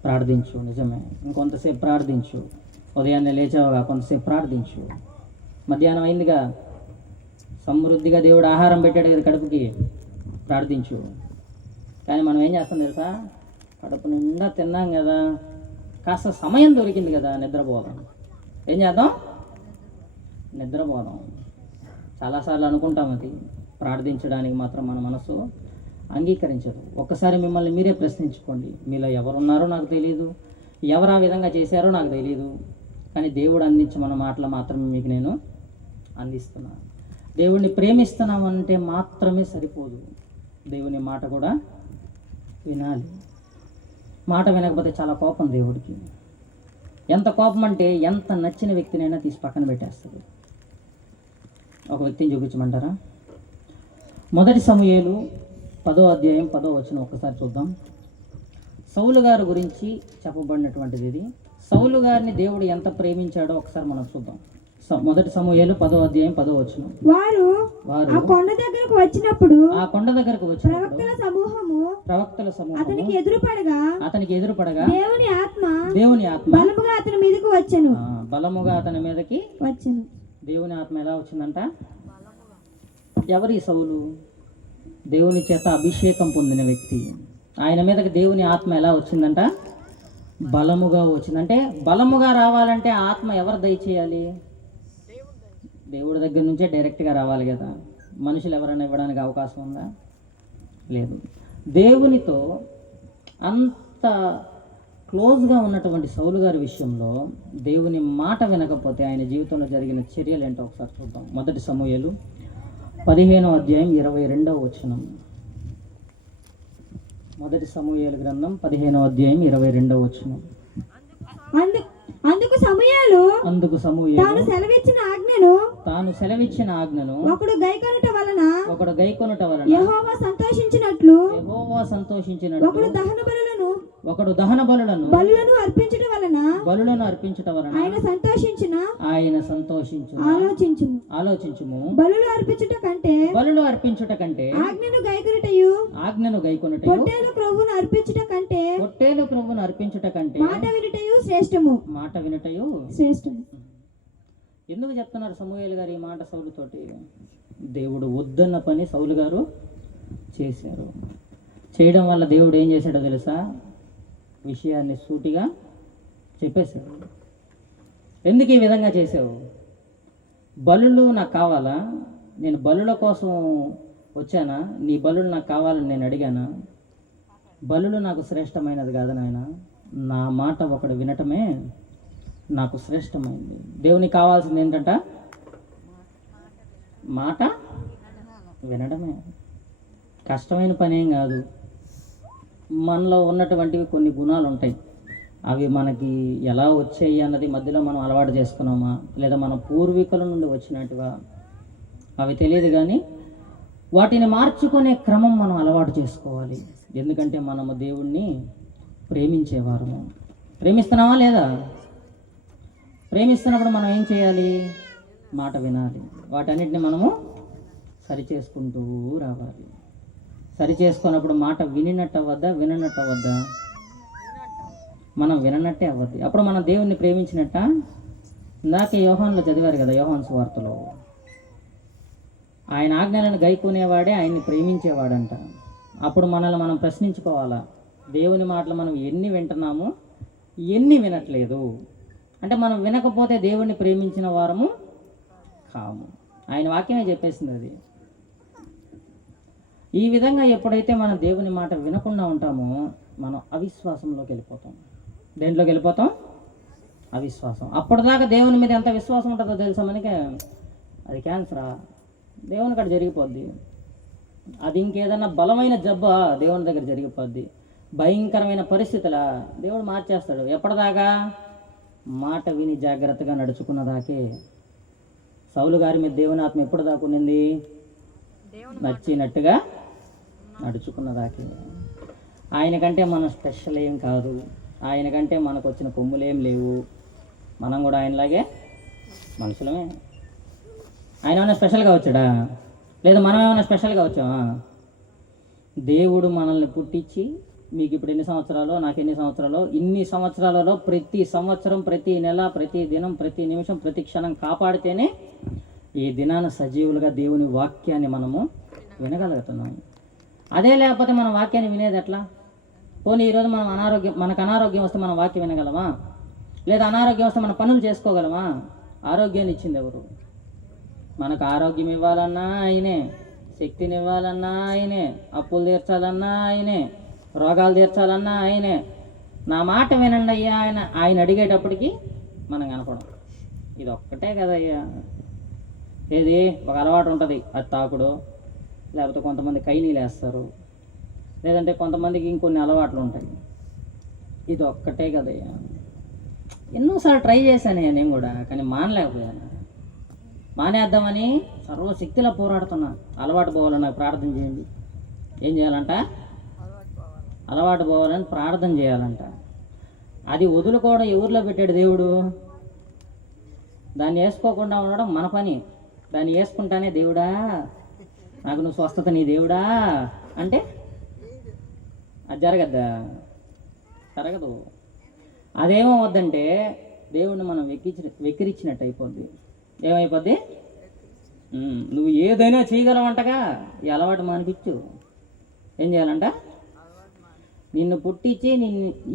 ప్రార్థించు, నిజమే, ఇంకొంతసేపు ప్రార్థించు. ఉదయాన్నే లేచావుగా, కొంతసేపు ప్రార్థించు. మధ్యాహ్నం అయిందిగా, సమృద్ధిగా దేవుడు ఆహారం పెట్టాడు కదా కడుపుకి, ప్రార్థించు. కానీ మనం ఏం చేస్తాం తెలుసా? కడుపు నిండా తిన్నాం కదా, కాస్త సమయం దొరికింది కదా, నిద్రపోదాం. ఏం చేద్దాం? నిద్రపోదాం. చాలాసార్లు అనుకుంటాం, అది ప్రార్థించడానికి మాత్రం మన మనసు అంగీకరించదు. ఒక్కసారి మిమ్మల్ని మీరే ప్రశ్నించుకోండి. మీలో ఎవరున్నారో నాకు తెలియదు, ఎవరు ఆ విధంగా చేశారో నాకు తెలియదు, కానీ దేవుడు అందించమన్న మాటలు మాత్రమే మీకు నేను అందిస్తున్నాను. దేవుడిని ప్రేమిస్తున్నామంటే మాత్రమే సరిపోదు, దేవుని మాట కూడా వినాలి. మాట వినకపోతే చాలా కోపం దేవుడికి. ఎంత కోపం అంటే ఎంత నచ్చిన వ్యక్తినైనా తీసి పక్కన పెట్టేస్తాడు. ఒక వ్యక్తిని చూపించమంటారా? మొదటి సమూయేలు 10వ అధ్యాయం 10వ వచనం ఒక్కసారి చూద్దాం. సౌలు గారి గురించి చెప్పబడినటువంటిది ఇది. సౌలు గారిని దేవుడు ఎంత ప్రేమించాడో ఒకసారి మనం చూద్దాం. మొదటి సమూయేలు 10వ అధ్యాయం 10వ వచనం. వారు ఆ కొండ దగ్గరకు వచ్చినప్పుడు ప్రవక్తల సమూహము అతనికి ఎదురుపడగా దేవుని ఆత్మ బలముగా అతని మీదకి వచ్చెను. బలముగా అతని మీదకి వచ్చెను. దేవుని ఆత్మ ఎలా వచ్చిందంట? ఎవరి సౌలు? దేవుని చేత అభిషేకం పొందిన వ్యక్తి. ఆయన మీదకి దేవుని ఆత్మ ఎలా వచ్చిందంట? బలముగా వచ్చిందంటే, బలముగా రావాలంటే ఆత్మ ఎవరు దయచేయాలి? దేవుడి దగ్గర నుంచే డైరెక్ట్గా రావాలి కదా. మనుషులు ఎవరైనా ఇవ్వడానికి అవకాశం ఉందా? లేదు. దేవునితో అంత క్లోజ్గా ఉన్నటువంటి సౌలు గారి విషయంలో దేవుని మాట వినకపోతే ఆయన జీవితంలో జరిగిన చర్యలు ఏంటో ఒకసారి చూద్దాం. మొదటి సమూయేలు 15వ అధ్యాయం 22వ వచనం. మొదటి సమూయేలు గ్రంథం 15వ అధ్యాయం 22వ వచనం. అందుకు సమూయేలు తాను సెలవిచ్చిన ఆజ్ఞను ఒకడు గైకొనుట వలన యెహోవా సంతోషించినట్లు ఒకడు దహన బలులను అర్పించుట వలన ఆయన సంతోషించును. ఆలోచించుము. బలులు అర్పించుట కంటే ఆజ్ఞను గైకొనుటయు పొట్టేలు క్రొవ్వును అర్పించుట కంటే మాట వినుటయు శ్రేష్టము. ఎందుకు చెప్తున్నారు సమూయేలు గారు ఈ మాట సౌలుతోటి? దేవుడు వద్దన్న పని సౌలు గారు చేశారు. చేయడం వల్ల దేవుడు ఏం చేశాడో తెలుసా? విషయాన్ని సూటిగా చెప్పేశాడు. ఎందుకు ఈ విధంగా చేసావు? బలులు నాకు కావాలా? నేను బలుల కోసం వచ్చానా? నీ బలులు నాకు కావాలని నేను అడిగానా? బలులు నాకు శ్రేష్టమైనది కాదు నాయన, నా మాట ఒకడు వినటమే నాకు శ్రేష్టమైంది. దేవునికి కావాల్సింది ఏంటంట? మాట వినడమే. కష్టమైన పని ఏం కాదు. మనలో ఉన్నటువంటివి కొన్ని గుణాలు ఉంటాయి, అవి మనకి ఎలా వచ్చాయి అన్నది మధ్యలో మనం అలవాటు చేసుకున్నామా, లేదా మన పూర్వీకుల నుండి వచ్చినట్టుగా అవి తెలియదు, కానీ వాటిని మార్చుకునే క్రమం మనం అలవాటు చేసుకోవాలి. ఎందుకంటే మనము దేవుణ్ణి ప్రేమించేవారము. ప్రేమిస్తున్నావా లేదా? ప్రేమిస్తున్నప్పుడు మనం ఏం చేయాలి? మాట వినాలి. వాటన్నిటిని మనము సరి చేసుకుంటూ రావాలి. సరి చేసుకున్నప్పుడు మాట వినట్టు అవ్వద్దా? మనం విననట్టే అవ్వద్ది. అప్పుడు మనం దేవుణ్ణి ప్రేమించినట్ట. ఇందాక యోహానులో చదివారు కదా, యోహాను సువార్తలో ఆయన ఆజ్ఞలను గైకొనేవాడే ఆయన్ని ప్రేమించేవాడంట. అప్పుడు మనల్ని మనం ప్రశ్నించుకోవాలా, దేవుని మాటలు మనం ఎన్ని వింటున్నాము, ఎన్ని వినట్లేదు. అంటే మనం వినకపోతే దేవుణ్ణి ప్రేమించిన వారము కాము. ఆయన వాక్యమే చెప్పేసింది అది. ఈ విధంగా ఎప్పుడైతే మనం దేవుని మాట వినకుండా ఉంటామో మనం అవిశ్వాసంలోకి వెళ్ళిపోతాం. దేంట్లోకి వెళ్ళిపోతాం? అవిశ్వాసం. అప్పటిదాకా దేవుని మీద ఎంత విశ్వాసం ఉంటుందో తెలుసా మనకి? అది క్యాన్సరా, దేవుని కాడ జరిగిపోద్ది. అది ఇంకేదన్నా బలమైన జబ్బా దేవుని దగ్గర జరిగిపోద్ది. భయంకరమైన పరిస్థితులా దేవుడు మార్చేస్తాడు. ఎప్పటిదాకా? మాట విని జాగ్రత్తగా నడుచుకున్నదాకే. సౌలు గారి మీద దేవుని ఆత్మ ఎప్పుడు దాకా ఉండింది? నచ్చినట్టుగా నడుచుకున్నదాకే. ఆయనకంటే మనం స్పెషల్ ఏం కాదు, ఆయనకంటే మనకు వచ్చిన కొమ్ములేం లేవు. మనం కూడా ఆయనలాగే మనుషులమే. ఆయన ఏమైనా స్పెషల్గా వచ్చాడా? లేదా మనం ఏమైనా స్పెషల్గా వచ్చామా? దేవుడు మనల్ని పుట్టించి, మీకు ఇప్పుడు ఎన్ని సంవత్సరాలు, నాకు ఎన్ని సంవత్సరాలు, ఇన్ని సంవత్సరాలలో ప్రతి సంవత్సరం, ప్రతి నెల, ప్రతి దినం, ప్రతి నిమిషం, ప్రతి క్షణం కాపాడితేనే ఈ దినాన సజీవులుగా దేవుని వాక్యాన్ని మనము వినగలుగుతున్నాం. అదే లేకపోతే మన వాక్యాన్ని వినేది ఎట్లా? పోనీ ఈరోజు మనకు అనారోగ్యం వస్తే మనం వాక్యం వినగలమా? లేదా అనారోగ్యం వస్తే మన పనులు చేసుకోగలమా? ఆరోగ్యాన్ని ఇచ్చింది ఎవరు? మనకు ఆరోగ్యం ఇవ్వాలన్నా ఆయనే, శక్తిని ఇవ్వాలన్నా ఆయనే, అప్పులు తీర్చాలన్నా ఆయనే, రోగాలు తీర్చాలన్నా ఆయనే. నా మాట వినండి అయ్యా ఆయన అడిగేటప్పటికి మనం కనపడం. ఇది ఒక్కటే కదయ్యా. ఏది ఒక అలవాటు ఉంటుంది, అది తాకుడు, లేకపోతే కొంతమంది కైనీలు వేస్తారు, లేదంటే కొంతమందికి ఇంకొన్ని అలవాట్లు ఉంటాయి. ఇది ఒక్కటే కదయ్యా. ఎన్నోసార్లు ట్రై చేశాను నేను కూడా, కానీ మానలేకపోయాను. మానేద్దామని సర్వశక్తిలో పోరాడుతున్నా. అలవాటు పోవాలని నాకు ప్రార్థన చేయండి. ఏం చేయాలంట? అలవాటు పోవాలని ప్రార్థన చేయాలంట. అది వదులుకోవడం ఎవరిలో పెట్టాడు దేవుడు? దాన్ని వేసుకోకుండా ఉండడం మన పని. దాన్ని వేసుకుంటానే దేవుడా నాకు నువ్వు స్వస్థత నీ దేవుడా అంటే అది జరగదు. అదేమో వద్దంటే దేవుడిని మనం వెక్కిరించినట్టు అయిపోద్ది. ఏమైపోద్ది? నువ్వు ఏదైనా చేయగలవంటగా. ఈ అలవాటు మానిపించు. ఏం చేయాలంట? నిన్ను పుట్టించి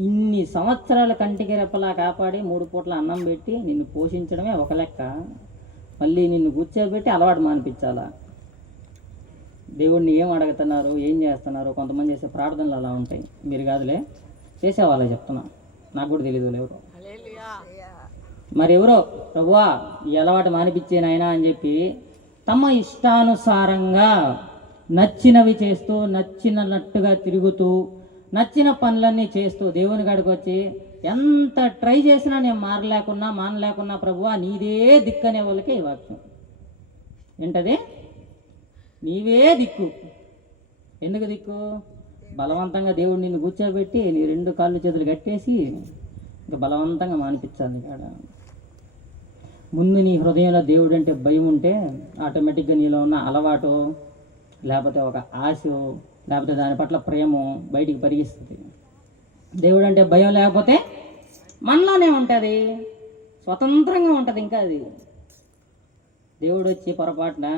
ఇన్ని సంవత్సరాల కంటికి రెప్పలా కాపాడి 3 పూట్ల అన్నం పెట్టి నిన్ను పోషించడమే ఒక లెక్క. మళ్ళీ నిన్ను కూర్చోబెట్టి అలవాటు మానిపించాలా? దేవుడిని ఏం అడుగుతున్నారు, ఏం చేస్తున్నారు? కొంతమంది చేసే ప్రార్థనలు అలా ఉంటాయి. మీరు కాదులే, చేసేవాళ్ళే చెప్తున్నా. నాకు కూడా తెలియదు ఎవరు. మరి ఎవరో ప్రభువా ఈ అలవాటు మానిపించేనాయనా అని చెప్పి తమ ఇష్టానుసారంగా నచ్చినవి చేస్తూ, నచ్చినట్టుగా తిరుగుతూ, నచ్చిన పనులన్నీ చేస్తూ దేవుని కాడికి వచ్చి ఎంత ట్రై చేసినా నేను మానలేకున్నా ప్రభువా నీదే దిక్కు అనే వాళ్ళకే ఈ వాక్యం. ఏంటది? నీవే దిక్కు. ఎందుకు దిక్కు? బలవంతంగా దేవుడు నిన్ను కూర్చోబెట్టి నీ 2 కాళ్ళు చేతులు కట్టేసి ఇంకా బలవంతంగా మానిపించాలి. కాడ ముందు నీ హృదయంలో దేవుడు అంటే భయం ఉంటే ఆటోమేటిక్గా నీలో ఉన్న అలవాటు, లేకపోతే ఒక ఆశ, లేకపోతే దాని పట్ల ప్రేమ బయటికి పరిగిస్తుంది. దేవుడు అంటే భయం లేకపోతే మనలోనే ఉంటుంది, స్వతంత్రంగా ఉంటుంది. ఇంకా అది దేవుడు వచ్చి పొరపాటున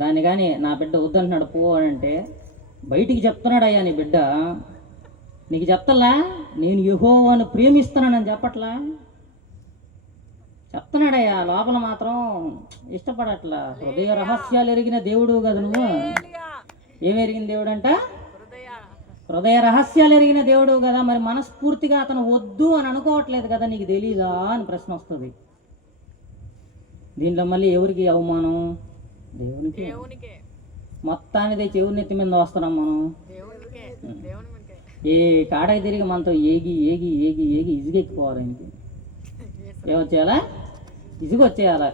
దాన్ని కానీ నా బిడ్డ వద్దంటున్నాడు పో అని అంటే బయటికి చెప్తున్నాడు అయ్యా నీ బిడ్డ నీకు చెప్తలా నేను యెహోవాను ప్రేమిస్తున్నానని చెప్పట్లా, చెప్తున్నాడయ్యా. లోపల మాత్రం ఇష్టపడట్లా. హృదయ రహస్యాలు ఎరిగిన దేవుడు కదా నువ్వు. ఏమి ఎరిగిన దేవుడు అంట? హృదయ రహస్యాలు ఎరిగిన దేవుడు కదా. మరి మనస్ఫూర్తిగా అతను వద్దు అని అనుకోవట్లేదు కదా, నీకు తెలీదా అని ప్రశ్న వస్తుంది. దీంట్లో మళ్ళీ ఎవరికి అవమానం? దేవునికి. మొత్తాన్ని తెచ్చి ఎవరి నెత్తి మీద వస్తున్నాం మనం. ఏ కాడకి తిరిగి మనతో ఏగి ఏగి ఏగి ఏగి ఇసుగెక్కిపోవాలి. ఆయనకి ఏమొచ్చేయాలా? ఇసుగు వచ్చేయాలా.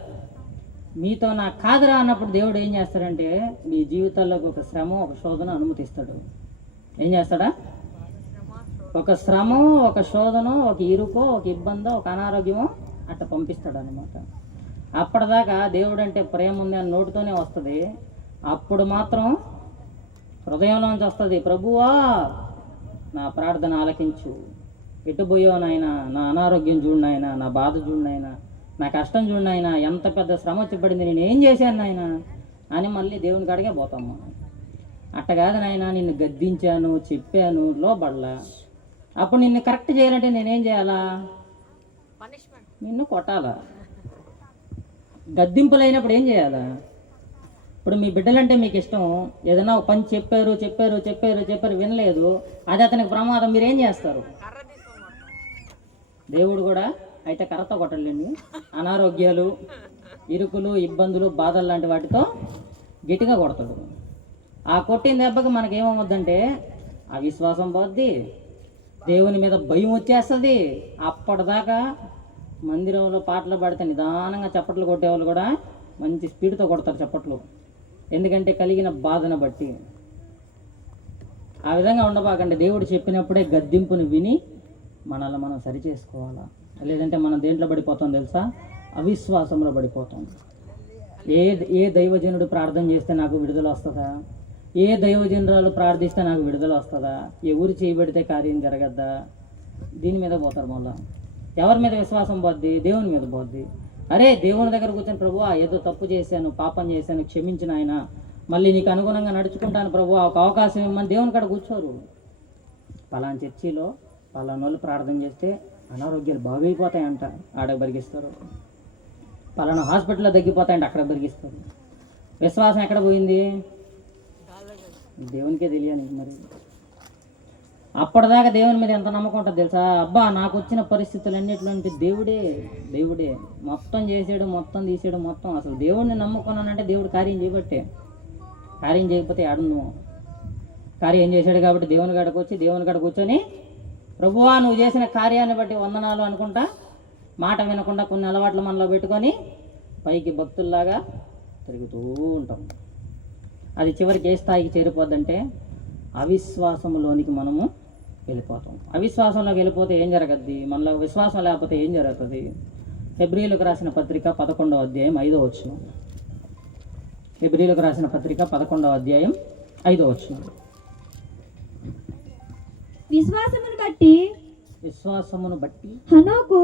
మీతో నాకు కాదురా అన్నప్పుడు దేవుడు ఏం చేస్తాడంటే మీ జీవితాల్లోకి ఒక శ్రమ, ఒక శోధన అనుమతిస్తాడు. ఏం చేస్తాడా? ఒక శ్రమ, ఒక శోధన, ఒక ఇరుకో, ఒక ఇబ్బందో, ఒక అనారోగ్యమో అట్లా పంపిస్తాడు అనమాట. అప్పటిదాకా దేవుడు అంటే ప్రేమ ఉంది అని నోటితోనే వస్తుంది. అప్పుడు మాత్రం హృదయంలోంచి వస్తుంది, ప్రభువా నా ప్రార్థన ఆలకించు, ఎటుపోయావు నాయన, నా అనారోగ్యం చూడు నాయన, నా బాధ చూడు నాయన, నా కష్టం చూడు నాయన, ఎంత పెద్ద శ్రమ వచ్చి పడింది, నేను ఏం చేశాను నాయన అని మళ్ళీ దేవుని కాడికే పోతాం మనం. అట్ట కాదు నాయన, నిన్ను గద్దించాను, చెప్పాను, లోబడలా. అప్పుడు నిన్ను కరెక్ట్ చేయాలంటే నేనేం చేయాలా? నిన్ను కొట్టాలా. గద్దింపులైనప్పుడు ఏం చేయాలా? ఇప్పుడు మీ బిడ్డలంటే మీకు ఇష్టం, ఏదైనా ఒక పని చెప్పారు వినలేదు, అది అతనికి ప్రమాదం, మీరేం చేస్తారు? దేవుడు కూడా అయితే కర్రతో కొట్టలేండి. అనారోగ్యాలు, ఇరుకులు, ఇబ్బందులు, బాధలు లాంటి వాటితో గట్టిగా కొడతాడు. ఆ కొట్టిన దెబ్బకి మనకేమవుద్దంటే అవిశ్వాసం పోద్ది, దేవుని మీద భయం వచ్చేస్తుంది. అప్పటిదాకా మందిరంలో పాటలు పాడితే నిదానంగా చప్పట్లు కొట్టేవాళ్ళు కూడా మంచి స్పీడ్తో కొడతారు చప్పట్లు. ఎందుకంటే కలిగిన బాధను బట్టి. ఆ విధంగా ఉండబాకండి. దేవుడు చెప్పినప్పుడే గద్దింపుని విని మనల్ని మనం సరి చేసుకోవాలా. లేదంటే మనం దేంట్లో పడిపోతాం తెలుసా? అవిశ్వాసంలో పడిపోతాం. ఏ దైవజనుడు ప్రార్థన చేస్తే నాకు విడుదల వస్తుందా? ఏ దైవజనురాలు ప్రార్థిస్తే నాకు విడుదల వస్తుందా? ఎవరు చేయబడితే కార్యం జరగద్దా? దీని మీద పోతారు. మళ్ళీ ఎవరి మీద విశ్వాసం పోద్ది? దేవుని మీద పోద్ది. అరే దేవుని దగ్గర కూర్చొని ప్రభువా ఏదో తప్పు చేశాను, పాపం చేశాను, క్షమించిన ఆయన, మళ్ళీ నీకు అనుగుణంగా నడుచుకుంటాను ప్రభువా, ఒక అవకాశం ఇవ్వమని దేవుని కాడ కూర్చోరు. పలానా చర్చిలో పలానా వాళ్ళు ప్రార్థన చేస్తే అనారోగ్యాలు బాగైపోతాయంట, ఆడ బరిగిస్తారు. పలానా హాస్పిటల్లో తగ్గిపోతాయంటే అక్కడ బరిగిస్తారు. విశ్వాసం ఎక్కడ పోయింది? దేవునికే తెలియాలి. మరి అప్పటిదాకా దేవుని మీద ఎంత నమ్మకం ఉంటుంది తెలుసా? అబ్బా నాకు వచ్చిన పరిస్థితులు అన్నిటిలోంటి దేవుడే మొత్తం చేసాడు, మొత్తం తీసాడు, మొత్తం. అసలు దేవుడిని నమ్ముకున్నానంటే దేవుడు కార్యం చేయబట్టే. కార్యం చేయకపోతే ఆడను. కార్యం చేశాడు కాబట్టి దేవుని కాడ కూర్చొని ప్రభువా నువ్వు చేసిన కార్యాన్ని బట్టి వందనాలు అనుకుంటా, మాట వినకుండా కొన్ని అలవాట్లు మనలో పెట్టుకొని పైకి భక్తుల్లాగా తిరుగుతూ ఉంటాం. అది చివరికి ఏ స్థాయికి చేరిపోద్దంటే అవిశ్వాసంలోనికి మనము వెళ్ళిపోతాం. అవిశ్వాసంలోకి వెళ్ళిపోతే ఏం జరగద్ది? మనలో విశ్వాసం లేకపోతే ఏం జరుగుతుంది? హెబ్రీయులకు రాసిన పత్రిక 11వ అధ్యాయం 5వ వచనం. హెబ్రీయులకు రాసిన పత్రిక 11వ అధ్యాయం 5వ వచనం. విశ్వాసమును బట్టి హనోకు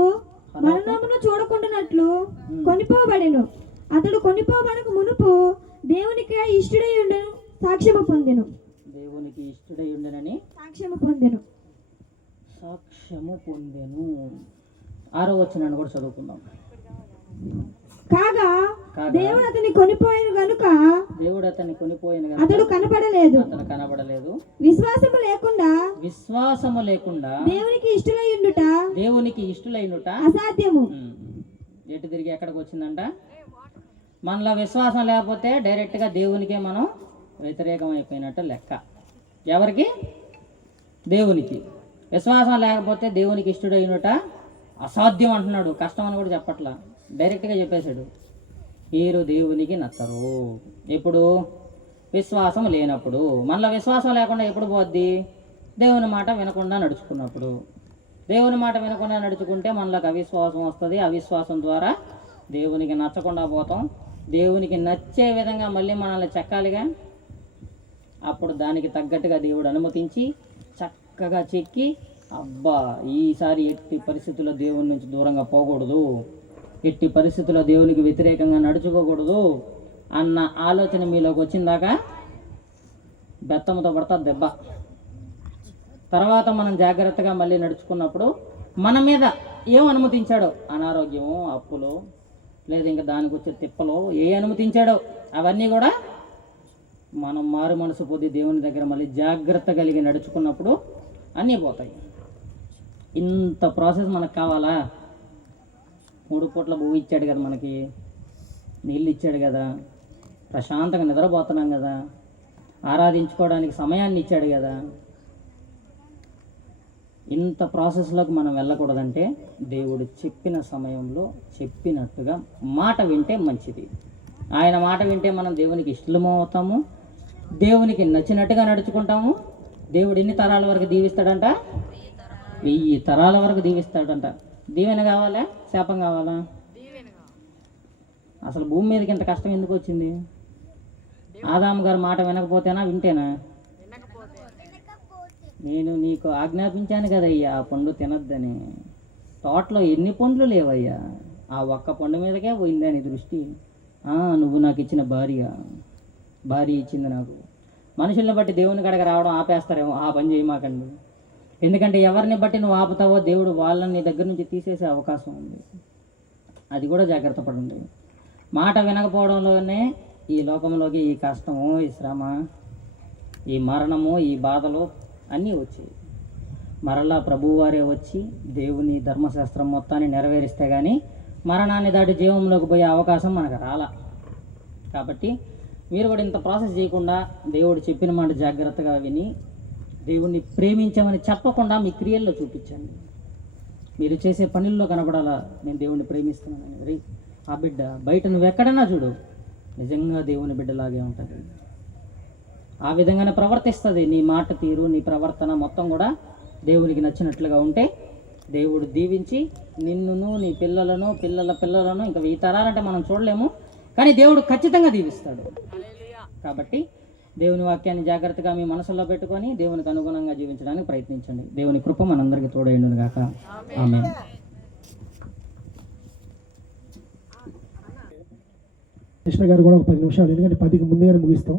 మరణమును చూడకుండానట్లు కొనిపోబడెను. అతడు కొనిపోబడక మునుపు దేవునికి ఇష్టడై ఉండెను, సాక్ష్యము పొందెను. దేవునికి ఇష్టడై ఉండెనని సాక్ష్యము పొందెను. 6వ వచనాన్ని కూడా చదువుకుందాం. కాగా దేవుడు అతన్ని కొనిపోయిన గనుక అతడు కనపడలేదు. విశ్వాసము లేకుండా దేవునికి ఇష్టలైండుట అసాధ్యము. ఎటు తిరిగి ఎక్కడికి వచ్చిందంట? మనలో విశ్వాసం లేకపోతే డైరెక్ట్గా దేవునికే మనం వ్యతిరేకం అయిపోయినట్టు లెక్క. ఎవరికి? దేవునికి. విశ్వాసం లేకపోతే దేవునికి ఇష్టడైనట అసాధ్యం అంటున్నాడు. కష్టం అని కూడా చెప్పట్లా, డైరెక్ట్గా చెప్పేశాడు. మీరు దేవునికి నచ్చరు. ఎప్పుడు? విశ్వాసం లేనప్పుడు. మనలో విశ్వాసం లేకుండా ఎప్పుడు పోద్ది? దేవుని మాట వినకుండా నడుచుకున్నప్పుడు. దేవుని మాట వినకుండా నడుచుకుంటే మనలోకి అవిశ్వాసం వస్తుంది. అవిశ్వాసం ద్వారా దేవునికి నచ్చకుండా పోతాం. దేవునికి నచ్చే విధంగా మళ్ళీ మనల్ని చెక్కాలిగా. అప్పుడు దానికి తగ్గట్టుగా దేవుడు అనుమతించి చక్కగా చెక్కి, అబ్బా ఈసారి ఎట్టి పరిస్థితుల్లో దేవుని నుంచి దూరంగా పోకూడదు, ఎట్టి పరిస్థితుల్లో దేవునికి వ్యతిరేకంగా నడుచుకోకూడదు అన్న ఆలోచన మీలోకి వచ్చిందాక బెత్తంతో పడతా దెబ్బ. తర్వాత మనం జాగ్రత్తగా మళ్ళీ నడుచుకున్నప్పుడు మన మీద ఏం అనుమతించాడో, అనారోగ్యమో, అప్పులో, లేదా ఇంకా దానికి వచ్చే తిప్పలో ఏ అనుమతించాడో అవన్నీ కూడా మనం మారు మనసు పొంది దేవుని దగ్గర మళ్ళీ జాగ్రత్త కలిగి నడుచుకున్నప్పుడు అన్నీ పోతాయి. ఇంత ప్రాసెస్ మనకు కావాలా? 3 పూట్ల భూమి ఇచ్చాడు కదా, మనకి నీళ్ళు ఇచ్చాడు కదా, ప్రశాంతంగా నిద్రపోతున్నాం కదా, ఆరాధించుకోవడానికి సమయాన్ని ఇచ్చాడు కదా. ఇంత ప్రాసెస్లోకి మనం వెళ్ళకూడదంటే దేవుడు చెప్పిన సమయంలో చెప్పినట్టుగా మాట వింటే మంచిది. ఆయన మాట వింటే మనం దేవునికి ఇష్టము అవుతాము, దేవునికి నచ్చినట్టుగా నడుచుకుంటాము. దేవుడు ఎన్ని తరాల వరకు దీవిస్తాడంట? 1000 తరాల వరకు దీవిస్తాడంట. దీవెన కావాలా? శాపం కావాలా? అసలు భూమి మీదకి ఇంత కష్టం ఎందుకు వచ్చింది? ఆదాము గారు మాట వినకపోతేనా, వింటేనా? నేను నీకు ఆజ్ఞాపించాను కదయ్యా ఆ పండు తినద్దని. తోటలో ఎన్ని పండ్లు లేవయ్యా, ఆ ఒక్క పండు మీదకే పోయిందని దృష్టి. నువ్వు నాకు ఇచ్చిన భార్య ఇచ్చింది నాకు. మనుషుల్ని బట్టి దేవుని కాడికి రావడం ఆపేస్తారేమో, ఆ పని చేయమాకండి. ఎందుకంటే ఎవరిని బట్టి నువ్వు ఆపుతావో దేవుడు వాళ్ళని నీ దగ్గర నుంచి తీసేసే అవకాశం ఉంది. అది కూడా జాగ్రత్త పడండి. మాట వినకపోవడంలోనే ఈ లోకంలోకి ఈ కష్టము, ఈ శ్రమ, ఈ మరణము, ఈ బాధలు అన్నీ వచ్చాయి. మరలా ప్రభువారే వచ్చి దేవుని ధర్మశాస్త్రం మొత్తాన్ని నెరవేరిస్తే కానీ మరణాన్ని దాటి జీవంలోకి పోయే అవకాశం మనకు రాలా. కాబట్టి మీరు కూడా ఇంత ప్రాసెస్ చేయకుండా దేవుడు చెప్పిన మాట జాగ్రత్తగా విని దేవుణ్ణి ప్రేమించామని చెప్పకుండా మీ క్రియల్లో చూపించండి. మీరు చేసే పనుల్లో కనపడాలా నేను దేవుణ్ణి ప్రేమిస్తున్నాను. రే ఆ బిడ్డ బయట నువ్వు ఎక్కడన్నా చూడు, నిజంగా దేవుని బిడ్డలాగే ఉంటుంది. ఆ విధంగానే ప్రవర్తిస్తుంది. నీ మాట తీరు, నీ ప్రవర్తన మొత్తం కూడా దేవునికి నచ్చినట్లుగా ఉంటే దేవుడు దీవించి నిన్నును, నీ పిల్లలను, పిల్లలను ఇంకా 1000 తరాలంటే మనం చూడలేము, కానీ దేవుడు ఖచ్చితంగా దీవిస్తాడు. కాబట్టి దేవుని వాక్యాన్ని జాగ్రత్తగా మీ మనసులో పెట్టుకొని దేవునికి అనుగుణంగా జీవించడానికి ప్రయత్నించండి. దేవుని కృప మనందరికీ తోడైండును గాక. ఆమేన్. కృష్ణ గారు కూడా ఒక 10 నిమిషాలు, ఎందుకంటే 10కి ముందుగానే ముగిస్తాం.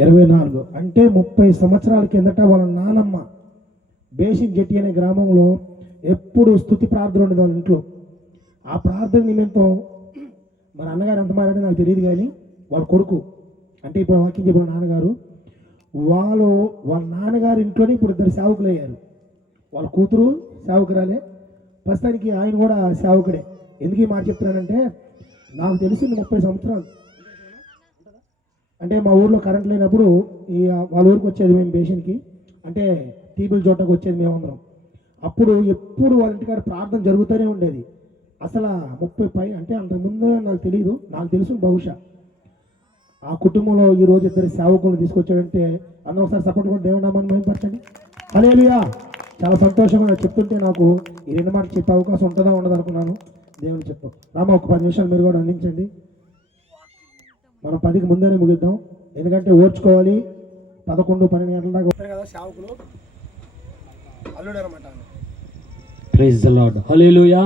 24 అంటే 30 సంవత్సరాల కిందట వాళ్ళ నానమ్మ బేసిన్ జట్టి అనే గ్రామంలో ఎప్పుడు స్తుతి ప్రార్థన ఉండేది వాళ్ళ ఇంట్లో. ఆ ప్రార్థన నిమిత్తం మన అన్నగారు ఎంత మారాడో నాకు తెలియదు, కానీ వాళ్ళ కొడుకు అంటే ఇప్పుడు వాక్యం చెప్పిన నాన్నగారు వాళ్ళ నాన్నగారు ఇంట్లోనే ఇప్పుడు 2 సేవకులు అయ్యారు. వాళ్ళ కూతురు సేవకురాలే, ప్రస్తుతానికి ఆయన కూడా సేవకుడే. ఎందుకు ఈ మాట చెప్తున్నానంటే నాకు తెలిసింది 30 సంవత్సరాలు. అంటే మా ఊర్లో కరెంట్ లేనప్పుడు వాళ్ళ ఊరికి వచ్చేది మేము బేషన్కి, అంటే టీబుల్ చోటకు వచ్చేది మేమందరం. అప్పుడు ఎప్పుడు వాళ్ళ ఇంటికాడ ప్రార్థన జరుగుతూనే ఉండేది. అసలు 30 అంటే అంతకుముందు నాకు తెలియదు, నాకు తెలుసు బహుశా. ఆ కుటుంబంలో ఈరోజు 2 సేవకులను తీసుకొచ్చాడంటే అందరూ ఒకసారి సపోర్ట్ కూడా దేవుని నామాన్ని మహిమపరచండి. హల్లెలూయా. చాలా సంతోషంగా చెప్తుంటే నాకు ఈ 2 మాటలు చెప్పే అవకాశం ఉంటుందా ఉండదు అనుకున్నాను. దేవుని చెప్తాం. రామ ఒక 10 నిమిషాలు మీరు కూడా అందించండి. మనం 10కి ముందేనే ముగిద్దాం, ఎందుకంటే ఓర్చుకోవాలి. 11, 12 గంటల దాకా ఉంటారు కదా సేవకులు. అల్లుడు అనమాట. Praise the Lord. హల్లెలూయా.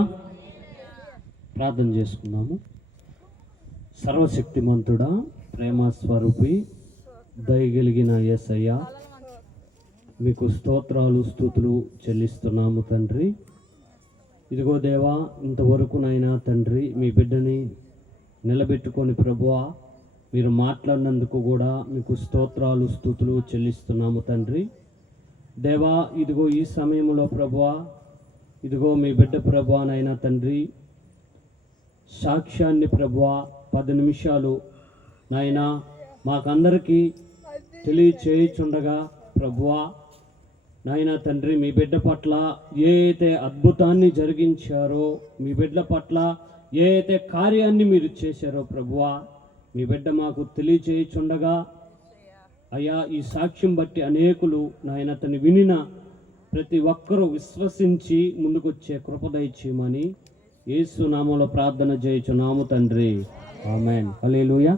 ప్రార్థన చేసుకుందాము. సర్వశక్తిమంతుడా, ప్రేమ స్వరూపి, దయగలిగిన యేసయ్య, మీకు స్తోత్రాలు స్తుతులు చెల్లిస్తున్నాము తండ్రి. ఇదిగో దేవా, ఇంతవరకునైనా తండ్రి మీ బిడ్డని నిలబెట్టుకొని ప్రభువా మీరు మాట్లాడినందుకు కూడా మీకు స్తోత్రాలు స్తుతులు చెల్లిస్తున్నాము తండ్రి. దేవా, ఇదిగో ఈ సమయంలో ప్రభువా, ఇదిగో మీ బిడ్డ ప్రభువానైనా తండ్రి సాక్ష్యాన్ని ప్రభువా 10 నిమిషాలు నాయనా మాకందరికీ తెలియచేయుచుండగా ప్రభువా నాయనా తండ్రి మీ బిడ్డ పట్ల ఏ అయితే అద్భుతాన్ని జరిగించారో, మీ బిడ్డ పట్ల ఏ అయితే కార్యాన్ని మీరు చేశారో ప్రభువా మీ బిడ్డ మాకు తెలియచేయుచుండగా అయ్యా ఈ సాక్ష్యం బట్టి అనేకులు నాయన తను వినిన ప్రతి ఒక్కరూ విశ్వసించి ముందుకొచ్చే కృప దయచేయమని యేసు నామములో ప్రార్థన చేయుచున్నాము తండ్రి. ఆమేన్. హల్లెలూయా.